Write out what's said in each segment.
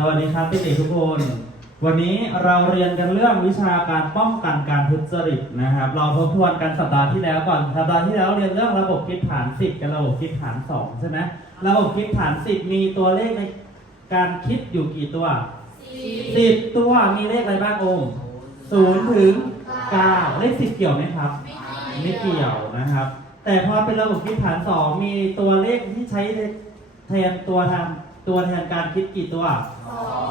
สวัสดีครับเด็กๆทุกคน วันนี้เราเรียนกันเรื่องวิชาการป้องกันการทุจริตนะครับ เราทบทวนกันสัปดาห์ที่แล้วก่อน สัปดาห์ที่แล้วเรียนเรื่องระบบคิดฐาน10กับระบบคิดฐาน2ใช่ไหมระบบคิดฐาน10มีตัวเลขในการคิดอยู่กี่ตัว10ตัวมีเลขอะไรบ้างโอมศูนย์ถึง9เลข10เกี่ยวไหมครับ ไม่เกี่ยวนะครับ แต่พอเป็นระบบคิดฐาน2มีตัวเลขที่ใช้แทนตัวทำตัวแทนการคิดกี่ตัว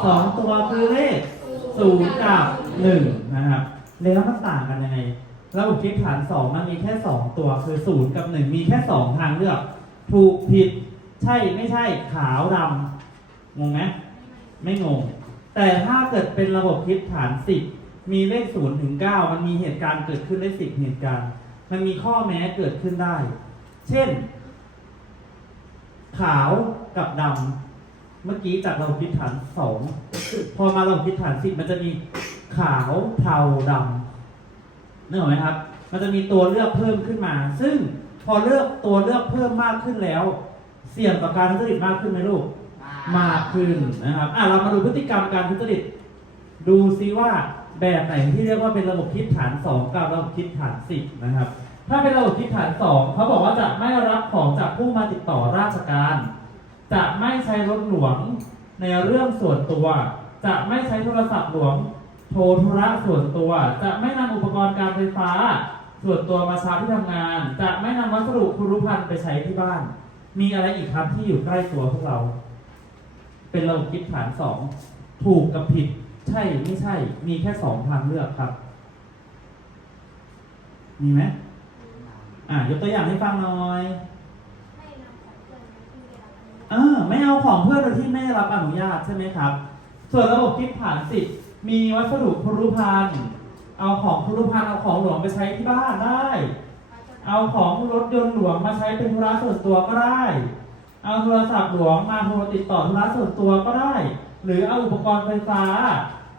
สองตัวคือเลขศูนย์กับหนึ่งนะครับแล้วมันต่างกันยังไงระบบคิดฐานสองมันมีแค่สองตัวคือศูนย์กับหนึ่งมีแค่สองทางเลือก ถูกผิดใช่ไม่ใช่ขาวดำงงไหมไม่งง แต่ถ้าเกิดเป็นระบบคิดฐานสิบมีเลขศูนย์ถึงเก้ามันมีเหตุการณ์เกิดขึ้นได้สิบเหตุการณ์ มันมีข้อแม้เกิดขึ้นได้ เช่น ขาวกับดำ เมื่อกี้จากเราคิดฐานสอง พอมาเราคิดฐานสิบมันจะมีขาวเทาดำนึกออกไหมครับ มันจะมีตัวเลือกเพิ่มขึ้นมา ซึ่งพอเลือกตัวเลือกเพิ่มมากขึ้นแล้ว เสี่ยงต่อการทุจริตมากขึ้นไหมลูก มากขึ้นนะครับ อะเรามาดูพฤติกรรมการทุจริต ดูซิว่าแบบไหนที่เรียกว่าเป็นระบบคิดฐานสองกับระบบคิดฐานสิบนะครับ ถ้าเป็นระบบคิดฐานสองเขาบอกว่าจะไม่รับของจากผู้มาติดต่อราชการ จะไม่ใช้รถหลวงในเรื่องส่วนตัว จะไม่ใช้โทรศัพท์หลวง โทรธุระส่วนตัว จะไม่นำอุปกรณ์การไฟฟ้า ส่วนตัวมาชาร์จที่ทำงาน จะไม่นำวัสดุคุรุพันธ์ไปใช้ที่บ้าน มีอะไรอีกครับที่อยู่ใกล้ตัวพวกเรา เป็นระบบคิดฐานสองถูกกับผิด ใช่ไม่ใช่ มีแค่สองทางเลือกครับ มีไหมอะยกตัวอย่างให้ฟังหน่อย เออไม่เอาของเพื่อนโดยที่ไม่ได้รับอนุญาตใช่ไหมครับ ส่วนระบบคิดผ่านสิทธิ์มีวัสดุครุภัณฑ์เอาของครุภัณฑ์เอาของหลวงไปใช้ที่บ้านได้ เอาของรถยนต์หลวงมาใช้เป็นธุระส่วนตัวก็ได้ เอาโทรศัพท์หลวงมาโทรติดต่อธุระส่วนตัวก็ได้ หรือเอาอุปกรณ์ไฟฟ้า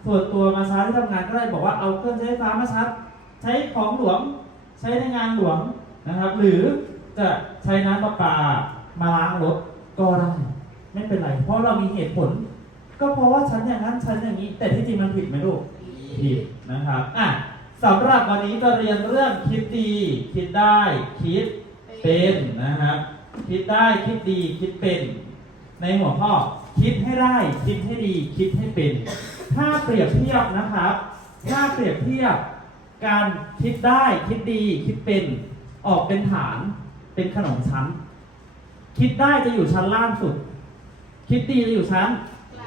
ส่วนตัวมาชาร์จที่ทำงานก็ได้บอกว่าเอาเครื่องใช้ไฟฟ้ามาชาร์จใช้ของหลวงใช้ในงานหลวงนะครับ หรือจะใช้น้ำประปามาล้างรถ ก็ได้ไม่เป็นไร เพราะเรามีเหตุผล ก็เพราะว่าฉันอย่างนั้นฉันอย่างนี้ แต่ที่จริงมันผิดไหมลูกผิดนะครับอะสำหรับวันนี้จะเรียนเรื่องคิดดี คิดได้คิดเป็นนะครับ คิดได้คิดดีคิดเป็น ในหัวข้อคิดให้ได้ คิดให้ดี คิดให้เป็น ถ้าเปรียบเทียบนะครับ ถ้าเปรียบเทียบ การคิดได้คิดดีคิดเป็น ออกเป็นฐานเป็นขนมชั้น คิดได้จะอยู่ชั้นล่างสุด คิดดีจะอยู่ชั้น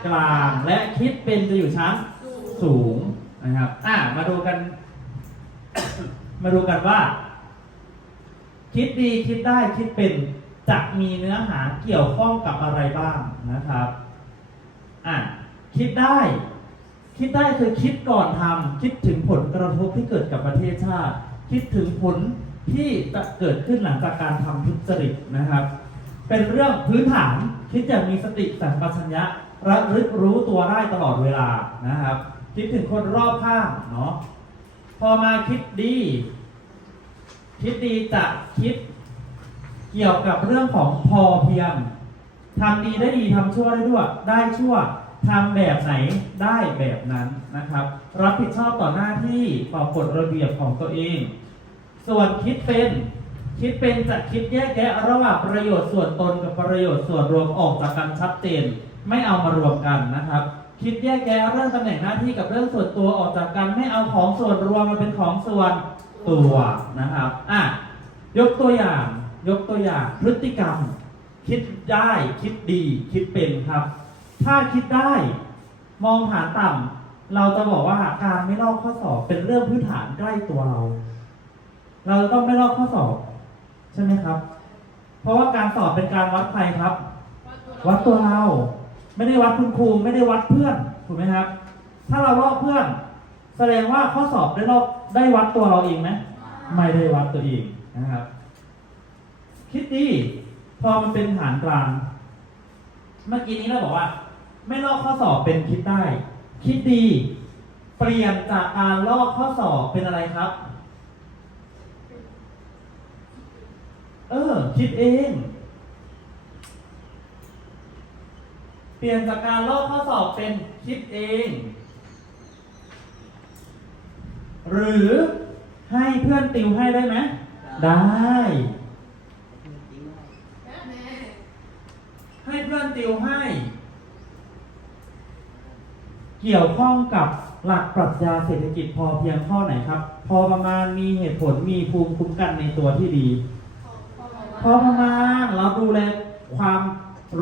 กลาง และคิดเป็นจะอยู่ชั้นสูงนะครับ อะมาดูกัน มาดูกันว่า คิดดีคิดได้คิดเป็นจะมีเนื้อหาเกี่ยวข้องกับอะไรบ้างนะครับ อะคิดได้ คิดได้คือคิดก่อนทำคิดถึงผลกระทบที่เกิดกับประเทศชาติ คิดถึงผลที่จะเกิดขึ้นหลังจากการทำทุจริตนะครับ เป็นเรื่องพื้นฐานคิดอย่างมีสติสัมปชัญญะระลึกรู้ตัวได้ตลอดเวลานะครับ คิดถึงคนรอบข้างเนาะพอมาคิดดี คิดดีจะคิดเกี่ยวกับเรื่องของพอเพียงทำดีได้ดีทำชั่วได้ด้วย ได้ชั่วทำแบบไหนได้แบบนั้นนะครับ รับผิดชอบต่อหน้าที่ต่อกฎระเบียบของตัวเอง ส่วนคิดเป็น คิดเป็นจะคิดแยกแยะระหว่างประโยชน์ส่วนตนกับประโยชน์ส่วนรวมออกจากกันชัดเจน ไม่เอามารวมกันนะครับ คิดแยกแยะเรื่องตำแหน่งหน้าที่กับเรื่องส่วนตัวออกจากกันไม่เอาของส่วนรวมมาเป็นของส่วนตัวนะครับอะยกตัวอย่าง ยกตัวอย่างพฤติกรรม คิดได้คิดดีคิดเป็นครับ ถ้าคิดได้ มองฐานต่ำเราจะบอกว่าการไม่ลอกข้อสอบเป็นเรื่องพื้นฐานใกล้ตัวเรา เราจะต้องไม่ลอกข้อสอบ ใช่ไหมครับ เพราะว่าการสอบเป็นการวัดใครครับ วัดตัวเรา ไม่ได้วัดคุณครูไม่ได้วัดเพื่อนถูกไหมครับ ถ้าเราลอกเพื่อน แสดงว่าข้อสอบได้ลอกได้วัดตัวเราเองไหมไม่ได้วัดตัวเองนะครับ คิดดีพอมันเป็นฐานกลาง เมื่อกี้นี้เราบอกว่า ไม่ลอกข้อสอบเป็นคิดได้ คิดดี เปลี่ยนจากการลอกข้อสอบเป็นอะไรครับ เออ คิดเอง เปลี่ยนจากการลอกข้อสอบเป็นคิดเอง หรือให้เพื่อนติวให้ได้ไหม ได้ ให้เพื่อนติวให้ เกี่ยวข้องกับหลักปรัชญาเศรษฐกิจพอเพียงข้อไหนครับ พอประมาณมีเหตุผลมีภูมิคุ้มกันในตัวที่ดี พอประมาณเราดูแลความ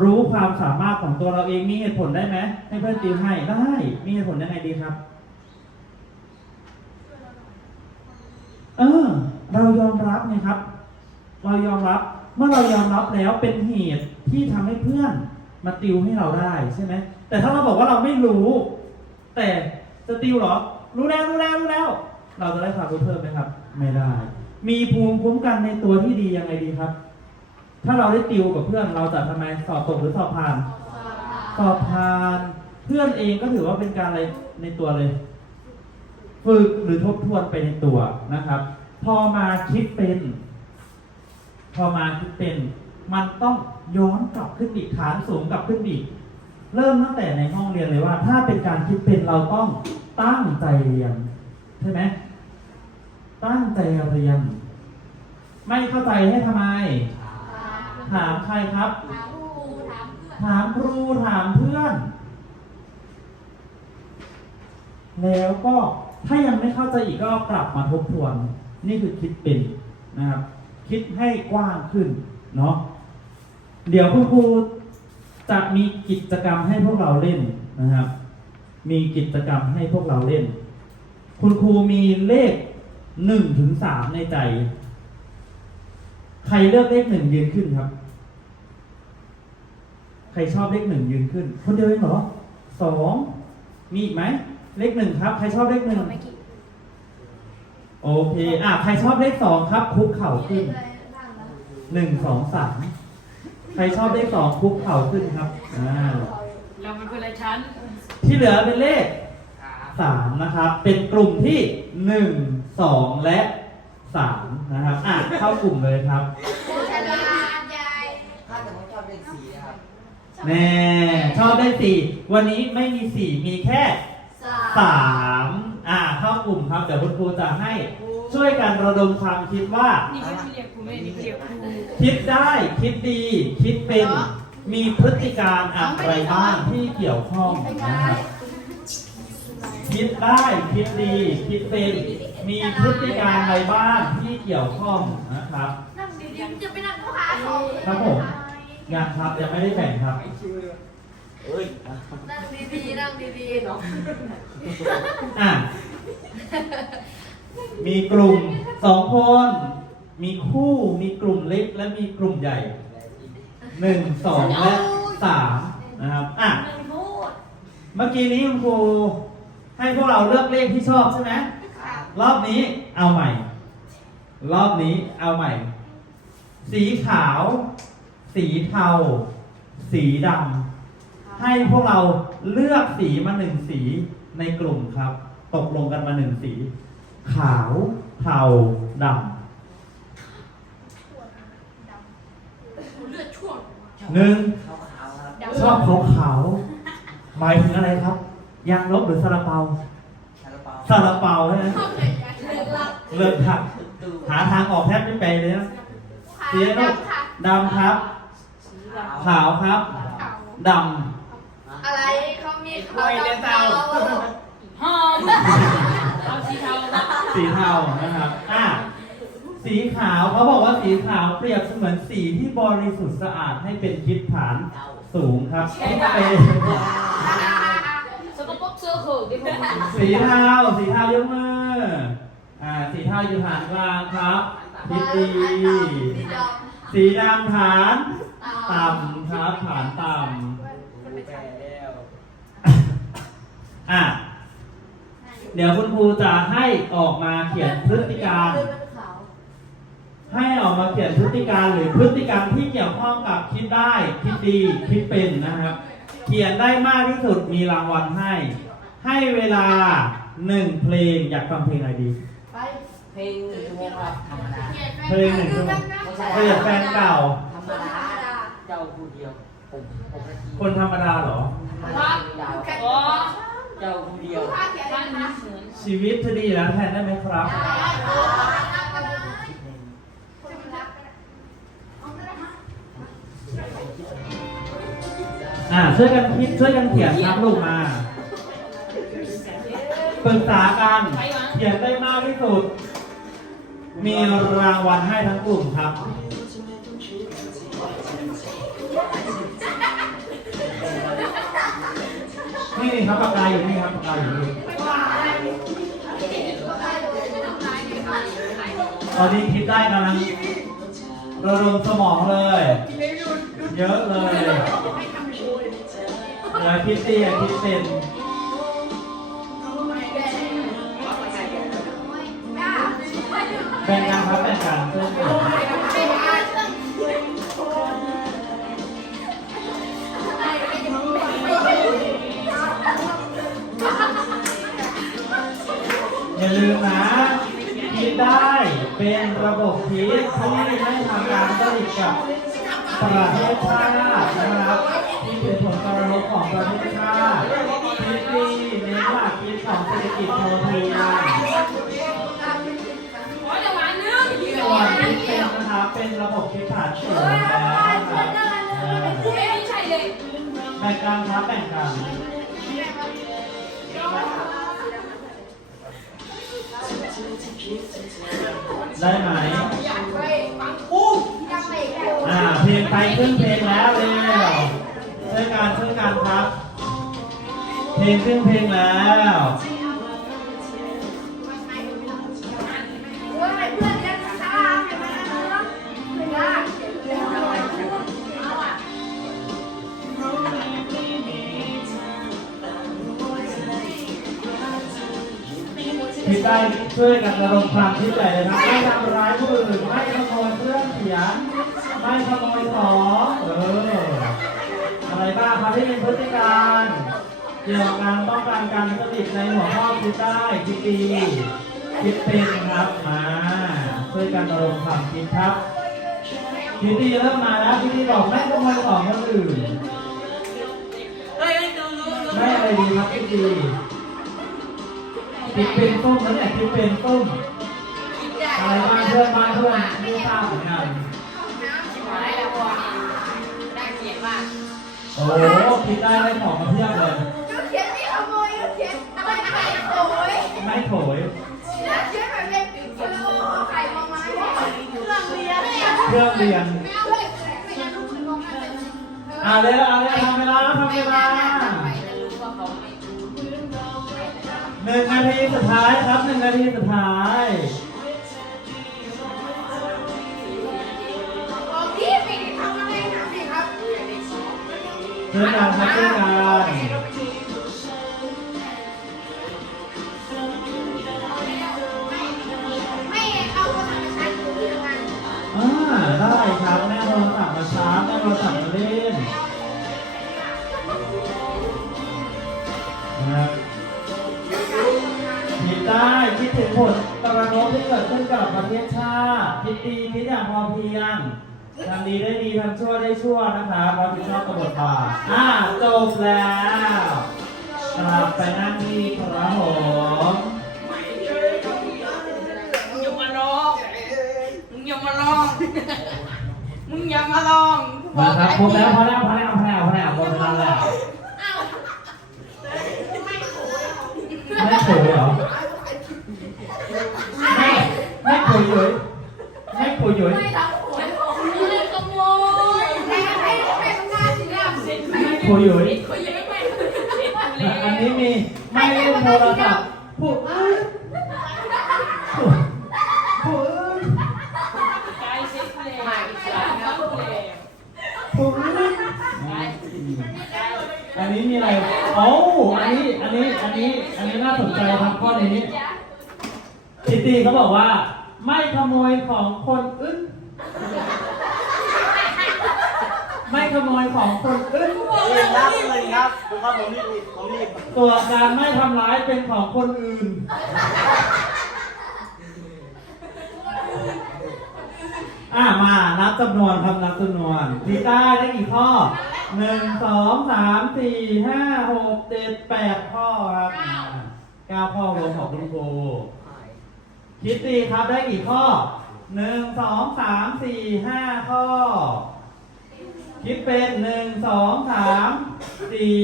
รู้ความสามารถของตัวเราเองมีเหตุผลได้ไหมให้เพื่อนติวให้ได้มีเหตุผลยังไงดีครับ เออ เรายอมรับไงครับ เรายอมรับเมื่อเรายอมรับแล้วเป็นเหตุที่ทำให้เพื่อนมาติวให้เราได้ใช่ไหมแต่ถ้าเราบอกว่าเราไม่รู้ แต่จะติวหรอ รู้แล้วรู้แล้วรู้แล้ว เราจะได้ความรู้เพิ่มไหมครับ ไม่ได้ มีภูมิคุ้มกันในตัวที่ดียังไงดีครับ ถ้าเราได้ติวกับเพื่อนเราจะทำไมสอบตกหรือสอบผ่าน สอบผ่าน เพื่อนเองก็ถือว่าเป็นการอะไรในตัวเลย ฝึกหรือทบทวนไปในตัวนะครับ พอมาคิดเป็น พอมาคิดเป็น มันต้องย้อนกลับขึ้นอีกฐานสูงกลับขึ้นอีก เริ่มตั้งแต่ในห้องเรียนเลยว่า ถ้าเป็นการคิดเป็นเราต้องตั้งใจเรียนใช่ไหมตั้งใจเรียน ไม่เข้าใจให้ทำไม ถามใครครับ ถามครูถามเพื่อนถามครูถามเพื่อน แล้วก็ถ้ายังไม่เข้าใจอีกก็กลับมาทบทวน นี่คือคิดเป็นนะครับ คิดให้กว้างขึ้นเนาะเดี๋ยวคุณครูจะมีกิจกรรมให้พวกเราเล่นนะครับ มีกิจกรรมให้พวกเราเล่น คุณครูมีเลขหนึ่งถึงสามในใจ ใครเลือกเลขหนึ่งยืนขึ้นครับใค รชอบเลขหนึ่งยืนขึ้น คนเดียวเองเหรอสองมีอีกไหมเลขหนึ่งครับใครชอบเลขหนึ่งไม่กี่โอเคอะใครชอบเลขสองครับ คุกเข่าขึ้นเลยบ้างแล้วหนึ่งสองสามใครชอบเลขสองคุกเข่าขึ้นครับอ่าเราเป็นคนละชั้น ที่เหลือเป็นเลขสามนะครับ เป็นกลุ่มที่หนึ่งสองและสามนะครับอะเข้ากลุ่มเลยครับ แน่ชอบได้สี่วันนี้ไม่มีสี่มีแค่สาสามอ่าเข้ากลุ่มครับเดี๋ยวคุณครูจะให้ช่วยกันระดมความคิดว่า นี่ก็เรียกครูไม่นี่เรียกครูคิดได้คิดดี คิดเป็นมีพฤติการอะไรบ้างที่เกี่ยวข้องนะครับคิดได้คิดดีคิดเป็นมีพฤติการอะไรบ้างที่เกี่ยวข้องนะครับนั่งดีๆจะไปนั่งผู้หาของครับผม งานครับยังไม่ได้แบ่งครับเอ้ยนั่งดีๆ นั่งดีๆเนาะอะมีกลุ่มสองคน มีคู่มีกลุ่มเล็กและมีกลุ่มใหญ่หนึ่งสองและสามนะครับอะหนึ่งพูดเมื่อกี้นี้คุณครูให้พวกเราเลือกเลขที่ชอบใช่ไหมค่ะรอบนี้เอาใหม่ รอบนี้เอาใหม่ สีขาว สีเทา สีดำให้พวกเราเลือกสีมาหนึ่งสีในกลุ่มครับ ตกลงกันมาหนึ่งสี ขาว เทาดเลือดช่วงำหนึ่งเขาขาวครับชอบขาวขาวๆหมายถึงอะไรครับ ยางลบหรือซาลาเปาซาลาเปาซาลาเปาใช่ไหมชอบเลยเลือดลับเลิกครับตู้หาทางออกแทบไม่ไปเลยนะ เสียลูกค่ะดำครับ ขาวครับดอะไรเขามีกล้วยเดือนเตาหอมเอาสีเทาำสีเทานะครับอะสีขาวเขาบอกว่าสีขาวเปรียบเสมือนสีที่บริสุทธิ์สะอาดให้เป็นทิศฐานสูงครับคิดเป็นสกปรกเสื้อเขินดิพวกมันสีเทาสีเทายกมืออ่าสีเทาอยู่ฐานกลางครับทิศดี สีดสีดำฐานำ ต่ำครับฐานต่ำดูแก่แล้วอะเดี๋ยวคุณครูจะให้ออกมาเขียนพฤติการ ให้ออกมาเขียนพฤติการหรือพฤติกรรมที่เกี่ยวข้องกับคิดได้คิดดีคิดเป็นนะครับ เขียนได้มากที่สุดมีรางวัลให้ ให้เวลาหนึ่งเพลงอยากฟังเพลงอะไรดีไปเพลงหนึ่งชั่วโมงครับธรรมดาเพลงหนึ่งชั่วโมงเพลงแฟนเก่า ธรรมดาเจ้าผู้หญิงดียวผมผมนาทีคนธรรมดาเหรอครับดาวอ๋อเจ้าคนเดียวผ้าเขียนท่านนะนี้เหมือนชีวิตจะดีแล้วแทนได้ไหมครับอ่าช่วยกันคิดช่วยกันเขียนครับลูกมาปรึกษากันเขียนได้มากที่สุด มีรางวัลให้ทั้งกลุ่มครับ นี่ครับปากกาอยู่นี่ครับปากกาอยู่นี่ตอนนี้คิดได้กำลังระดมสมองเลย เยอะเลยอย่าคิดตีอย่าคิดเป็นแบ่งกันครับ ลืมนะคิดได้เป็นระบบคิดที่ไม่ทำการผลิตกับประเทศชาตินะครับที่เป็นผลกระทบของประเทศชาติคิดดีเน้นหลักคิดของเศรษฐกิจพอเพียงโอ้ยจะหวานนึงส่วนที่เป็นนะครับเป็นระบบคิดฐานเฉยแล้วนะครับแบ่งกันครับแบ่งกัน ได้ไหมอ่าเพลงไปขึ้นเพลงแล้วเร็วช่วยกันช่วยกันครับ เพลงขึ้นเพลงแล้ว คิดได้ช่วยกันระดมความคิดใจเลยนะไม่ทำร้ายผู้อื่นไม่ขโมยเครื่องเสียงไม่ขโมยของเอออะไรบ้างครับที่เป็นพฤติการเกี่ยวกับการป้องกันการผลิตในหัวข้อคิดได้คิดดีคิดเป็นครับมาช่วยกันระดมความคิดครับคิดดีเริ่มมาแล้วคิดดีบอกไม่ขโมยของคนอื่นเฮ้ยดูดูดูไม่อะไรดีครับคิดดี คิดเป็นต้มแล้วเนี่ยคิดเป็นต้มอะไรบ้างเพื่อนบ้านเพื่อนไม่ทราบเหมือนกันได้แล้วพอได้เขียนโอ้โหคิดได้ได้ของมาเพียบเลยไม่โถยเครื่องเรียนอ่าเร็วอ่าเร็วทำเวลาแล้วทำเวลา นึ่งนาทีสุดท้ายครับหนึ่งนาทีสุดท้ายเพื่อนกันครับเพื่อนกันอ่าได้ครับแม่โทรศัพท์มาชาร์จแม่โทรศัพท์มาเล่นนะครับ ลกระทบที่เกิดขึ้นกับประเทศชาติคิดดีคิดอย่างพอเพียงทำดีได้ดีทำชั่วได้ชั่วนะครับรับผิดชอบกับบทบาทอ่าจบแล้วกลับไปนั่งที่ครับผมมึงอย่ามาลอง มึงอย่ามาลอง มึงอย่ามาลองมาครับครบแล้วพอแล้วพอแล้วพอแล้วพอแล้วหมดเวลาแล้วไม่โผล่ เหรอไม่ไม่โผล่เยอะไม่โผล่เยอะไม่ขโมยไม่โผล่เยอะเขายังไม่อันนี้มีไม่เล่นโทรศัพท์พูดอ้ายพูดพูดกายเซ็กเลยกายเซ็กเลยพูดอันนี้มีอะไรโอ้อันนี้ อันนี้ อันนี้ อันนี้น่าสนใจครับข้อนี้ บอกว่า ไม่ขโมยของคนอื่นไม่ขโมยของคนอื่นรีบรับเลยครับผมครับผมรีบผมรีบตัวการไม่ทำร้ายเป็นของคนอื่นไอะมานับจำนวนครับนับจำนวนทีต้าได้กี่ข้อหนึ่งสองสามสี่ห้าหกเจ็ดแปดข้อครับอ่าเก้าข้อรวมของคุณครู คิดดีครับได้กี่ข้อหนึ่งสองสามสี่ห้าข้อ คิดเป็นหนึ่งสองสามสี่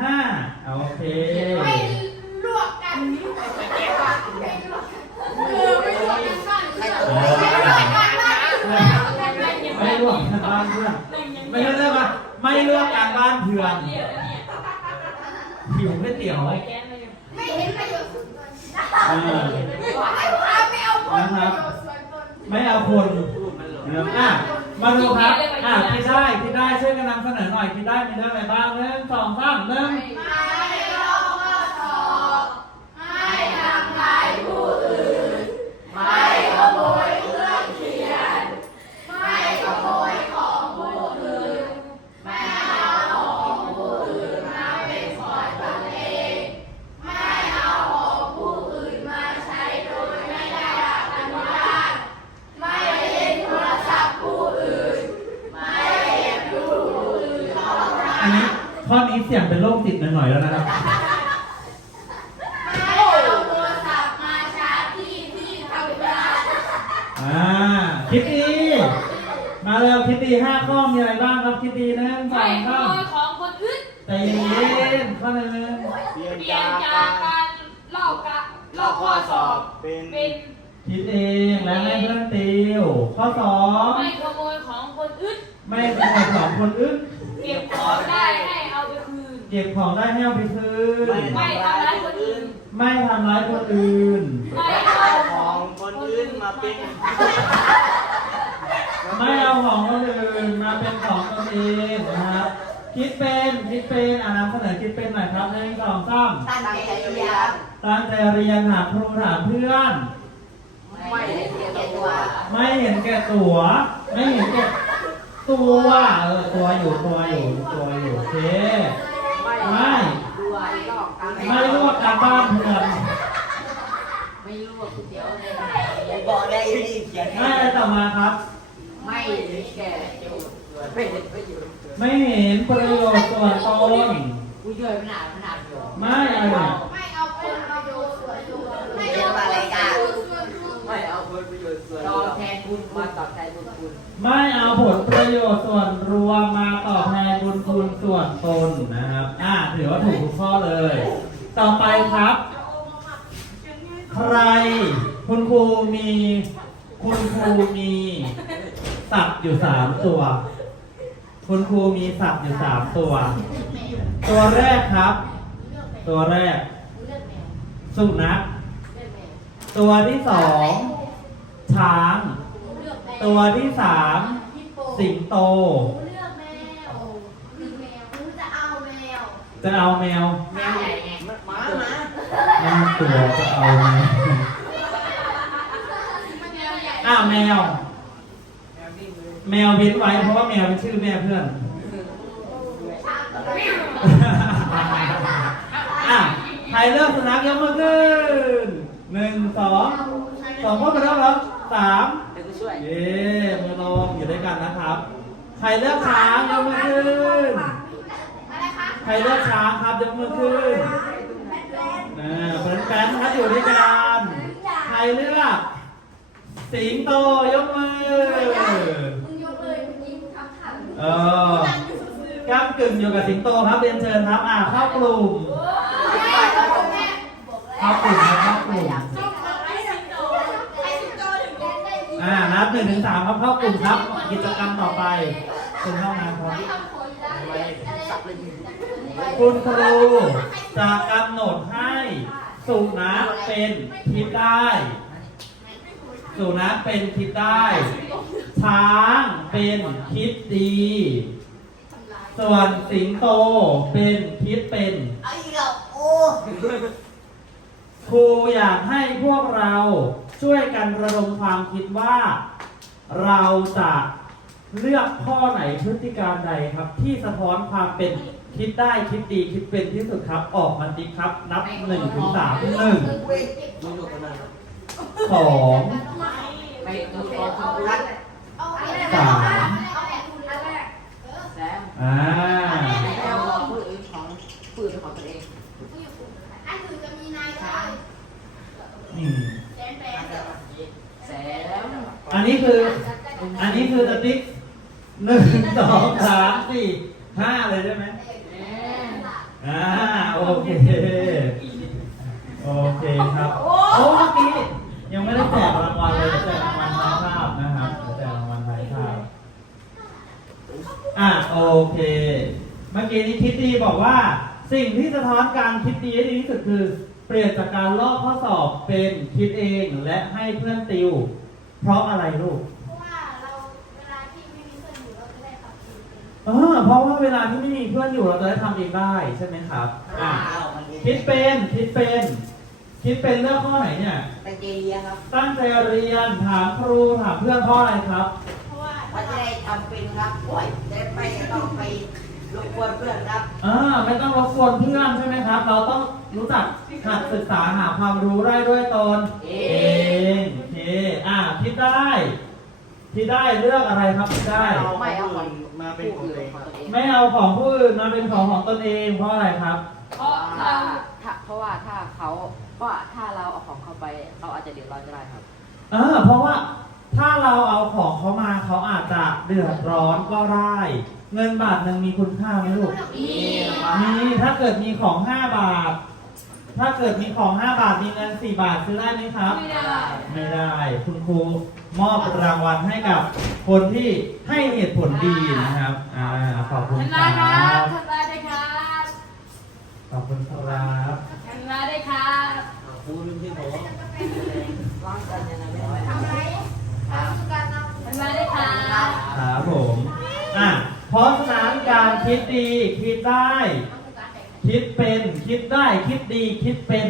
ห้าโอเค ไม่ลวกกันไม่ลวกกันคือไม่ลวกกันบ้านเพื่อนไม่ลวกกันบ้านเพื่อนไม่ลวกกันบ้านเพื่อนไม่ใช่เรื่องอะไม่เลือกการบ้านเพื่อนหิวก๋วยเตี๋ยว ไม่เอาผลประโยชน์ส่วนตนไม่เอาคนนะครับอะมาดูครับอะคิดได้คิดได้ช่วยกันนำเสนอหน่อยคิดได้มีเรื่องอะไรบ้างเนึ่งสองสามเรื่อง ไม่ อันนนี้ข้อนี้เสี่ยงเป็นโรคจิตหน่อยๆแล้วนะครับไม่เอาโทรศัพท์มาชาร์จที่ที่ทำงานอ่าคิดดี มาเร็วคิดดีห้าข้อมีอะไรบ้างครับคิดดีหนึ่งสไม่องขสาโมมยของคนอื่นใจเย็นๆข้อหนึ่งเรียนเปลี่ยจานกจากการการลอกกะลอกข้อสอบเป็นเป็นคิดเองและให้เพื่อนติวข้อสองไม่ขโมยของคนอื่นไม่ขโมยของคนอื่นเก็บ ของได้ให้เอาไปคืน เก็บของได้ให้เอาไปคืนไม่ทำร้ายคนอื่น ไม่ทำร้ายคนอื่น ไม่ไม่เอาเอาของคนอื่นมาเป็น ไม่เอาของคนอื่นมาเป็นของตนเองนะครับคิดเป็นคิดเป็นอ่านำเสนอคิดเป็นหน่อยครับหนึ่งสองสามตั้งใจเรียนตั้งใจเรียนหาครูถามเพื่อน ไม่เห็นแก่ตัว ไม่เห็นแก่ตัว ไม่เห็นแก่ ตัวเออตัวอยู่ตัวอยู่ตัวอยู่โอเคไม่ไอ้ลอกกันไม่ลวกการบ้านเพื่อนไม่ลวกก๋วยเตี๋ยวเลยบอกได้ยินเขียนไม่อะไรต่อมาครับ ไม่แก่ตัวไม่เห็นประโยชน์ไม่เห็นประโยชน์ส่วนตนกูช่วยขนาดขนาดอยู่ไม่อะไร ตอบแทนคุณมาตอบแทนบุญคุณไม่เอาผลประโยชน์ส่วนรวมมาตอบแทนบุญคุณส่วนตนนะครับ อ่าถือว่าถูกทุกข้อเลย ต่อไปครับ ใคร คุณครูมี คุณครูมีสัตว์อยู่สามตัว คุณครูมีสัตว์อยู่สามตัว ตัวแรกครับ ตัวแรก สุนัขตัวที่สอง ช้างเลือกแมวตัวที่สามฮิปโปสิงโต เลือกแมวเลือกแมวหนูจะเอาแมวจะเอาแมวแมวใหญ่ไงหมาหมาน่าตัวจะเอาแมวมันแมวใหญ่อ้าวแมวแมวนิ่งเลยแมวเว้นไว้เพราะว่าแมวเป็นชื่อแม่เพื่อนอะใครเลือกสุนัขยกมือขึ้นหนึ่งสองสองคนไปแล้วเหรอ สามเดี๋ยวกูช่วยเย้มือลงอยู่ด้วยกันนะครับ ใครเลือกช้างยกมือขึ้น อะไรคะใครเลือกช้างครับยกมือขึ้นอ่าเป็นแฟนครับอยู่ด้วยกัน ใครเลือก สิงโตยกมือ มึงยกเลยเมื่อกี้มึงทำทันเออก้ามกึ่งอยู่กับสิงโตครับเรียนเชิญครับ อ่าเข้ากลุ่มแามครับเข้ากลุ่มครับกิจกรรมต่อไปเป็นห้องน้ำครับไม่คุณครูจะกำหนดให้สุนัขเป็นคิดได้สุนัขเป็นคิดได้ช้างเป็นคิดดี ส่วนสิงโตเป็นคิดเป็นครูอยากให้พวกเราช่วยกันระดมความคิดว่า เราจะเลือกข้อไหนพฤติการใดครับ ที่สะท้อนความเป็นคิดได้คิดดีคิดเป็นที่สุดครับ ออกมาดิครับ นับหนึ่งถึงสามหนึ่งสองสามอ่าแบบคุณอันแรกเออ แซม อ่า ไม่เอาของผู้อื่นของผู้อื่นของตัวเอง ผู้อยู่กลุ่มอันอื่นจะมีนายเลย อืม แดนแปลง แซม อันนี้คือ อันนี้คือสติ๊กหนึ่งสองสามสี่ห้าเลยได้ไหมอ่าโอเค โอเคครับ โอ้เมื่อกี้ยังไม่ได้แจกรางวัลเลยแจกรางวัลท้ายภาพนะครับแจกรางวัลท้ายภาพอะโอเค เมื่อกี้นี้คิดดีบอกว่า สิ่งที่สะท้อนการคิดดีให้ดีที่สุดคือ เปลี่ยนจากการลอกข้อสอบเป็นคิดเองและให้เพื่อนติว เพราะอะไรลูกเพราะว่าเราเวลาที่ไม่มีเพื่อนอยู่เราจะได้ขับขี่เป็นเออเพราะว่าเวลาที่ไม่มีเพื่อนอยู่เราจะได้ทำเองได้ใช่ไหมครับอะคิดเป็นคิดเป็น คิดเป็นเรื่องข้อไหนเนี่ยตะเกียครับตั้งใจเรียนถามครูถามเพื่อนเพราะอะไรครับ เพราะว่าว่าจะได้ทำเป็นครับโอ้ยได้ไปต้องไปรบกวนเพื่อนครับอ่าไม่ต้องรบกวนเพื่อนใช่ไหมครับ เราต้องรู้จักหัดศึกษาหาความรู้ได้ด้วยตนเองโอเคอ่าคิดได้คิดได้เลือกอะไรครับคิดได้ ไม่เอาของมาเป็นของตัวเองของตัวเองไม่เอาของผู้อื่นมาเป็นของของตนเองเพราะอะไรครับ เพราะถ้าเราถ้าเพราะว่าถ้าเขาเพราะว่าถ้าเราเอาของเขาไปเขาอาจจะเดือดร้อนก็ได้ครับ เออเพราะว่าถ้าเราเอาของเขามาเขาอาจจะเดือดร้อนก็ได้ เงินบาทหนึ่งมีคุณค่าไหมลูก มีมีถ้าเกิดมีของ 5 บาท ถ้าเกิดมีของ 5 บาท มีเงิน 4 บาทซื้อได้ไหมครับ ไม่ได้ ไม่ได้ คุณครูมอบรางวัลให้กับคนที่ให้เหตุผลดีนะครับ อ่า ขอบคุณทำคลายครัรับบทำลายได้ครับขอบคุณครับทำลายได้ครับครูลืมที่ผมร้อนกันยังไงไม่ทำไรทำการนำทำลายได้ครับครับผม อะ เพราะฉะนั้นการคิดดีคิดได้ คิดเป็นคิดได้คิดดีคิดเป็น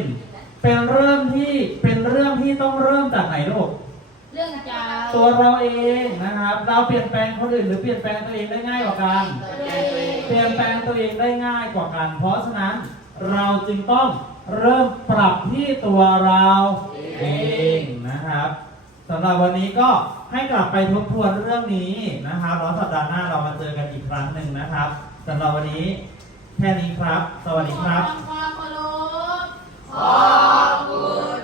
เป็นเรื่องที่เป็นเรื่องที่ต้องเริ่มจากไหนลูกเรื่องจากตัวเราเองนะครับ เราเปลี่ยนแปลงคนอื่นหรือเปลี่ยนแปลงตัวเองได้ง่ายกว่ากัน เปลี่ยนแปลงตัวเองได้ง่ายกว่ากัน เพราะฉะนั้นเราจึงต้องเริ่มปรับที่ตัวเราเองนะครับสำหรับวันนี้ก็ให้กลับไปทบทวนเรื่องนี้นะครับแล้วสัปดาห์หน้าเรามาเจอกันอีกครั้งหนึ่งนะครับสำหรับวันนี้ แค่นี้ครับ สวัสดีครับความเคารพขอบคุณ